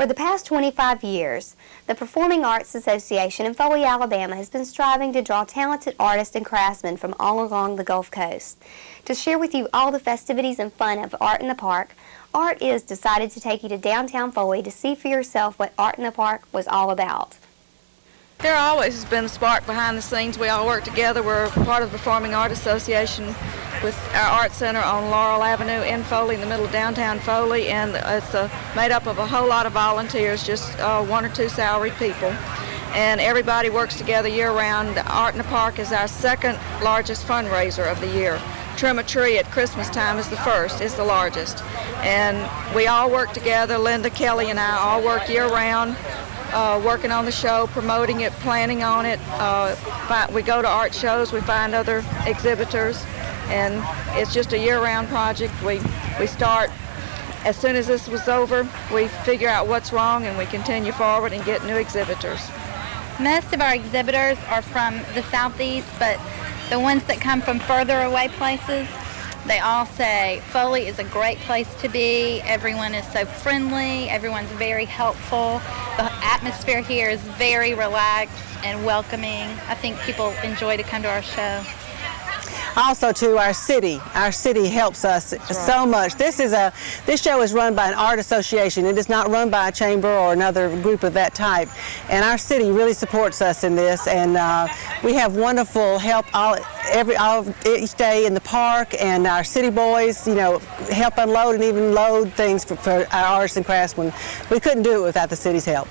For the past 25 years, the Performing Arts Association in Foley, Alabama has been striving to draw talented artists and craftsmen from all along the Gulf Coast. To share with you all the festivities and fun of Art in the Park, Art Is decided to take you to downtown Foley to see for yourself what Art in the Park was all about. There always has been a spark behind the scenes. We all work together. We're part of the Performing Arts Association with our art center on Laurel Avenue in Foley, in the middle of downtown Foley, and it's made up of a whole lot of volunteers, just 1 or 2 salaried people. And everybody works together year-round. Art in the Park is our second largest fundraiser of the year. Trim a Tree at Christmas time is the first, is the largest. And we all work together. Linda, Kelly, and I all work year-round, working on the show, promoting it, planning on it. We go to art shows, we find other exhibitors, and it's just a year-round project. We start as soon as this was over. We figure out what's wrong, and we continue forward and get new exhibitors. Most of our exhibitors are from the southeast, but the ones that come from further away places, they all say Foley is a great place to be. Everyone is so friendly. Everyone's very helpful. The atmosphere here is very relaxed and welcoming. I think people enjoy to come to our show. Also, too, our city helps us so much. This show is run by an art association. It is not run by a chamber or another group of that type. And our city really supports us in this. And we have wonderful help each day in the park. And our city boys, help unload and even load things for our artists and craftsmen. We couldn't do it without the city's help.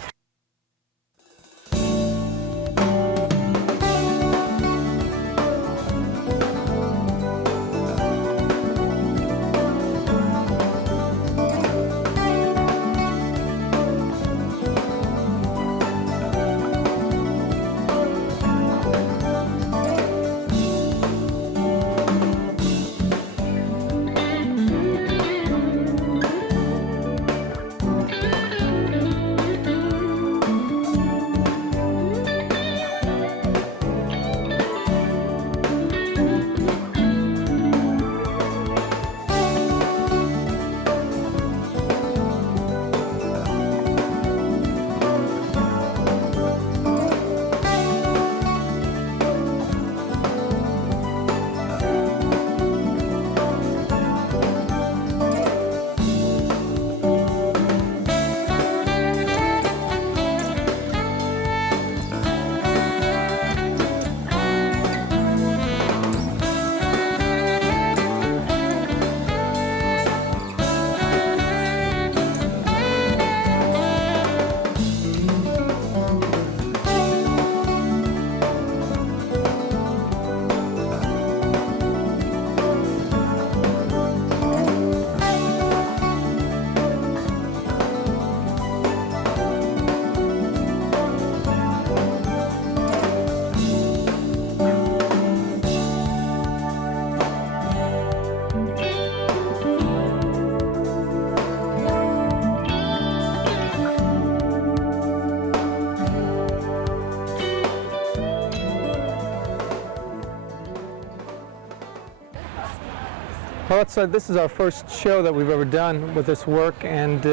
Well, this is our first show that we've ever done with this work, and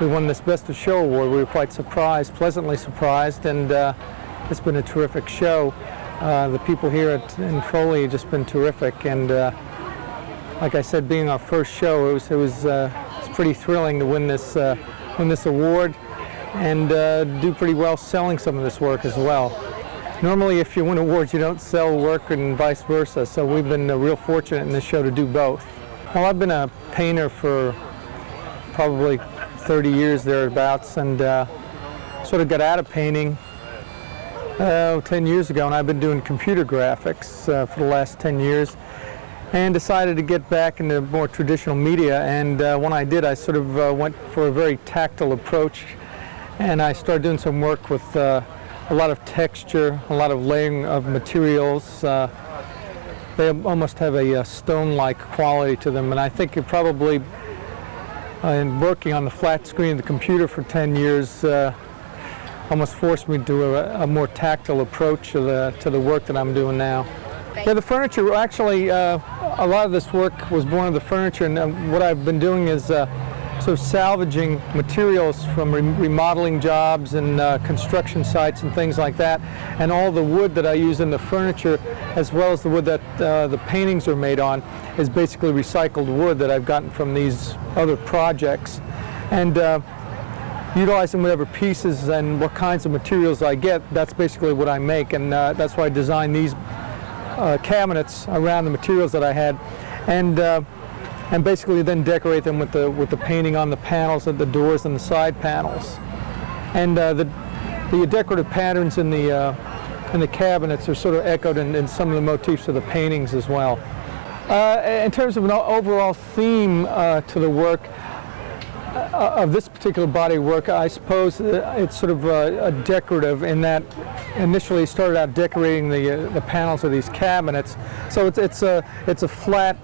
we won this Best of Show award. We were quite surprised, pleasantly surprised, and it's been a terrific show. The people here in Foley have just been terrific, and like I said, being our first show, it was pretty thrilling to win this award and do pretty well selling some of this work as well. Normally, if you win awards, you don't sell work and vice versa, so we've been real fortunate in this show to do both. Well, I've been a painter for probably 30 years thereabouts, and sort of got out of painting 10 years ago, and I've been doing computer graphics for the last 10 years, and decided to get back into more traditional media. And when I did, I sort of went for a very tactile approach, and I started doing some work with a lot of texture, a lot of layering of materials. They almost have a stone-like quality to them, and I think it probably, in working on the flat screen of the computer for 10 years, almost forced me to a more tactile approach to the work that I'm doing now. Yeah, the furniture, actually, a lot of this work was born of the furniture, and what I've been doing is sort of salvaging materials from remodeling jobs and construction sites and things like that. And all the wood that I use in the furniture, as well as the wood that the paintings are made on, is basically recycled wood that I've gotten from these other projects. And utilizing whatever pieces and what kinds of materials I get, that's basically what I make. And that's why I designed these cabinets around the materials that I had. And basically then decorate them with the painting on the panels and the doors and the side panels. And the decorative patterns in the cabinets are sort of echoed in some of the motifs of the paintings as well. In terms of an overall theme to the work, of this particular body of work, I suppose it's sort of a decorative in that initially started out decorating the panels of these cabinets. So it's a flat,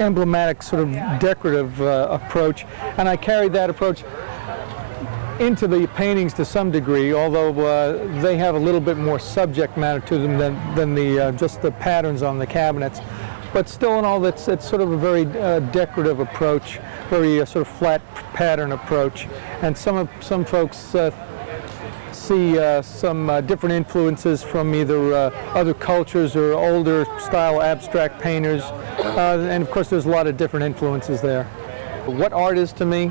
emblematic sort of decorative approach, and I carried that approach into the paintings to some degree, although they have a little bit more subject matter to them than just the patterns on the cabinets. But still in all, it's sort of a very decorative approach, very sort of flat pattern approach. And some folks see some different influences from either other cultures or older style abstract painters. And of course there's a lot of different influences there. What art is to me?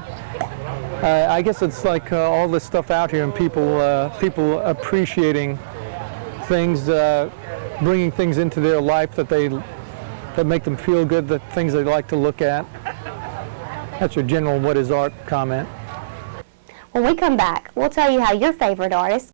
I guess it's like all this stuff out here and people appreciating things, bringing things into their life that make them feel good, the things they like to look at. That's your general what is art comment. When we come back, we'll tell you how your favorite artist